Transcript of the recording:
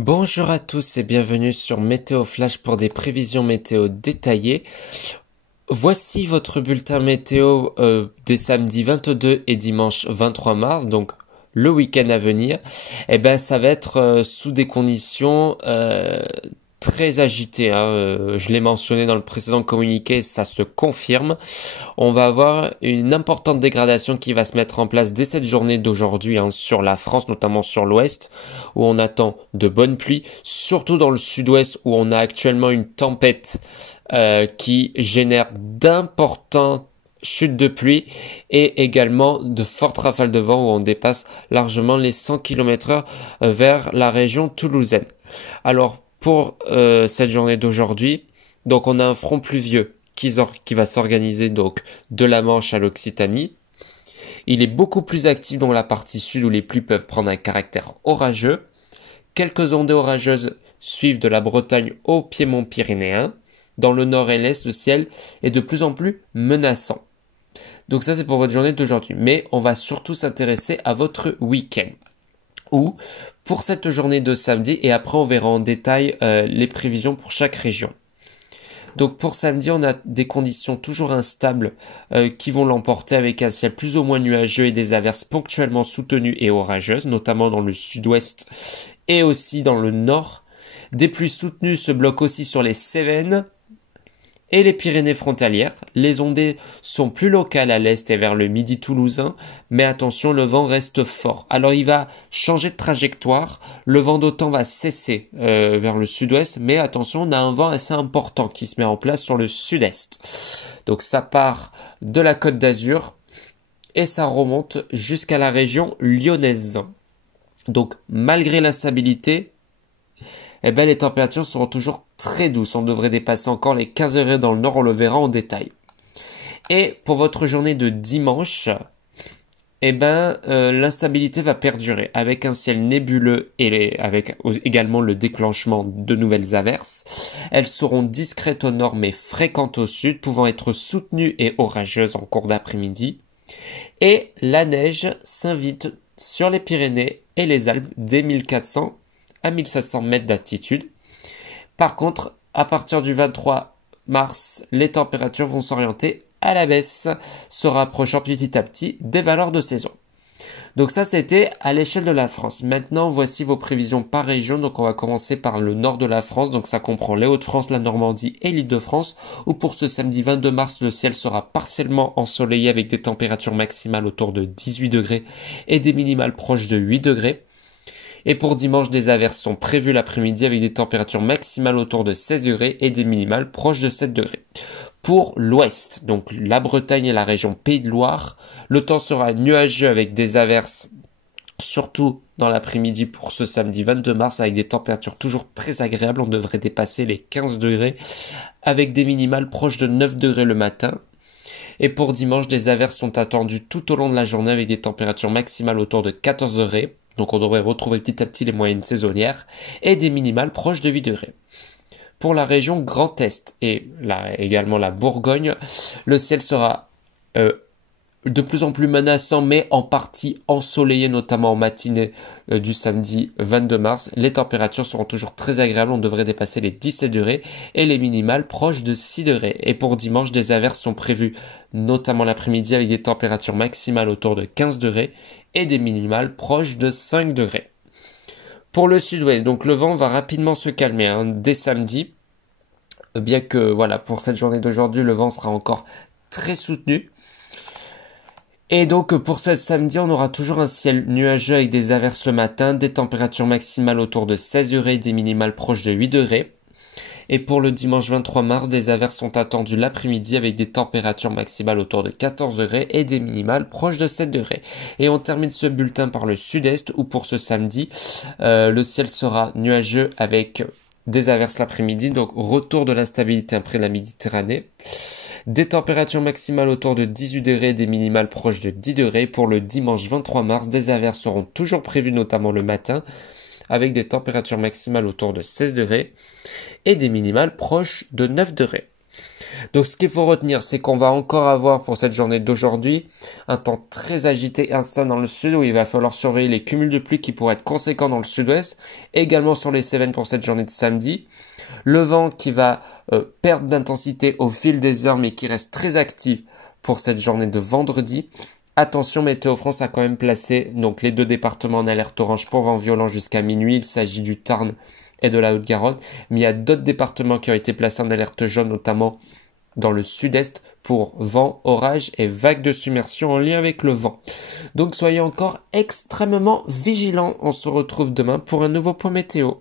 Bonjour à tous et bienvenue sur Météo Flash pour des prévisions météo détaillées. Voici votre bulletin météo des samedis 22 et dimanche 23 mars, donc le week-end à venir. Ça va être sous des conditions très agitées, hein. Je l'ai mentionné dans le précédent communiqué, ça se confirme. On va avoir une importante dégradation qui va se mettre en place dès cette journée d'aujourd'hui, hein, sur la France, notamment sur l'ouest, où on attend de bonnes pluies, surtout dans le sud-ouest où on a actuellement une tempête qui génère d'importantes chutes de pluie et également de fortes rafales de vent où on dépasse largement les 100 km/h vers la région toulousaine. Alors pour cette journée d'aujourd'hui, donc on a un front pluvieux qui va s'organiser donc de la Manche à l'Occitanie. Il est beaucoup plus actif dans la partie sud où les pluies peuvent prendre un caractère orageux. Quelques ondées orageuses suivent de la Bretagne au piémont pyrénéen. Dans le nord et l'est, le ciel est de plus en plus menaçant. Donc ça c'est pour votre journée d'aujourd'hui. Mais on va surtout s'intéresser à votre week-end. Ou pour cette journée de samedi et après on verra en détail les prévisions pour chaque région. Donc pour samedi, on a des conditions toujours instables qui vont l'emporter avec un ciel plus ou moins nuageux et des averses ponctuellement soutenues et orageuses, notamment dans le sud-ouest et aussi dans le nord. Des pluies soutenues se bloquent aussi sur les Cévennes et les Pyrénées frontalières. Les ondées sont plus locales à l'est et vers le midi toulousain, mais attention, le vent reste fort. Alors il va changer de trajectoire, le vent d'automne va cesser vers le sud-ouest, mais attention, on a un vent assez important qui se met en place sur le sud-est. Donc ça part de la Côte d'Azur et ça remonte jusqu'à la région lyonnaise. Donc malgré l'instabilité, les températures seront toujours très douces. On devrait dépasser encore les 15 degrés dans le nord, on le verra en détail. Et pour votre journée de dimanche, l'instabilité va perdurer avec un ciel nébuleux et avec également le déclenchement de nouvelles averses. Elles seront discrètes au nord mais fréquentes au sud, pouvant être soutenues et orageuses en cours d'après-midi. Et la neige s'invite sur les Pyrénées et les Alpes dès 1400 à 1700 mètres d'altitude. Par contre, à partir du 23 mars, les températures vont s'orienter à la baisse, se rapprochant petit à petit des valeurs de saison. Donc ça, c'était à l'échelle de la France. Maintenant, voici vos prévisions par région. Donc on va commencer par le nord de la France. Donc ça comprend les Hauts-de-France, la Normandie et l'Île-de-France, où pour ce samedi 22 mars, le ciel sera partiellement ensoleillé avec des températures maximales autour de 18 degrés et des minimales proches de 8 degrés. Et pour dimanche, des averses sont prévues l'après-midi avec des températures maximales autour de 16 degrés et des minimales proches de 7 degrés. Pour l'ouest, donc la Bretagne et la région Pays de Loire, le temps sera nuageux avec des averses, surtout dans l'après-midi pour ce samedi 22 mars, avec des températures toujours très agréables. On devrait dépasser les 15 degrés avec des minimales proches de 9 degrés le matin. Et pour dimanche, des averses sont attendues tout au long de la journée avec des températures maximales autour de 14 degrés. Donc on devrait retrouver petit à petit les moyennes saisonnières et des minimales proches de 8 degrés. Pour la région Grand Est et également la Bourgogne, le ciel sera de plus en plus menaçant mais en partie ensoleillé, notamment en matinée du samedi 22 mars. Les températures seront toujours très agréables, on devrait dépasser les 17 degrés et les minimales proches de 6 degrés. Et pour dimanche, des averses sont prévues, notamment l'après-midi avec des températures maximales autour de 15 degrés et des minimales proches de 5 degrés. Pour le sud-ouest, donc le vent va rapidement se calmer, hein, dès samedi, bien que voilà, pour cette journée d'aujourd'hui, le vent sera encore très soutenu. Et donc pour ce samedi, on aura toujours un ciel nuageux avec des averses le matin, des températures maximales autour de 16 degrés et des minimales proches de 8 degrés. Et pour le dimanche 23 mars, des averses sont attendues l'après-midi avec des températures maximales autour de 14 degrés et des minimales proches de 7 degrés. Et on termine ce bulletin par le sud-est où pour ce samedi, le ciel sera nuageux avec des averses l'après-midi, donc retour de l'instabilité après la Méditerranée. Des températures maximales autour de 18 degrés et des minimales proches de 10 degrés. Pour le dimanche 23 mars, des averses seront toujours prévues notamment le matin avec des températures maximales autour de 16 degrés et des minimales proches de 9 degrés. Donc ce qu'il faut retenir, c'est qu'on va encore avoir pour cette journée d'aujourd'hui un temps très agité et instable dans le sud où il va falloir surveiller les cumuls de pluie qui pourraient être conséquents dans le sud-ouest, également sur les Cévennes pour cette journée de samedi. Le vent qui va perdre d'intensité au fil des heures mais qui reste très actif pour cette journée de vendredi. Attention, Météo France a quand même placé donc les deux départements en alerte orange pour vent violent jusqu'à minuit. Il s'agit du Tarn et de la Haute-Garonne. Mais il y a d'autres départements qui ont été placés en alerte jaune, notamment dans le sud-est pour vent, orage et vagues de submersion en lien avec le vent. Donc soyez encore extrêmement vigilants. On se retrouve demain pour un nouveau point météo.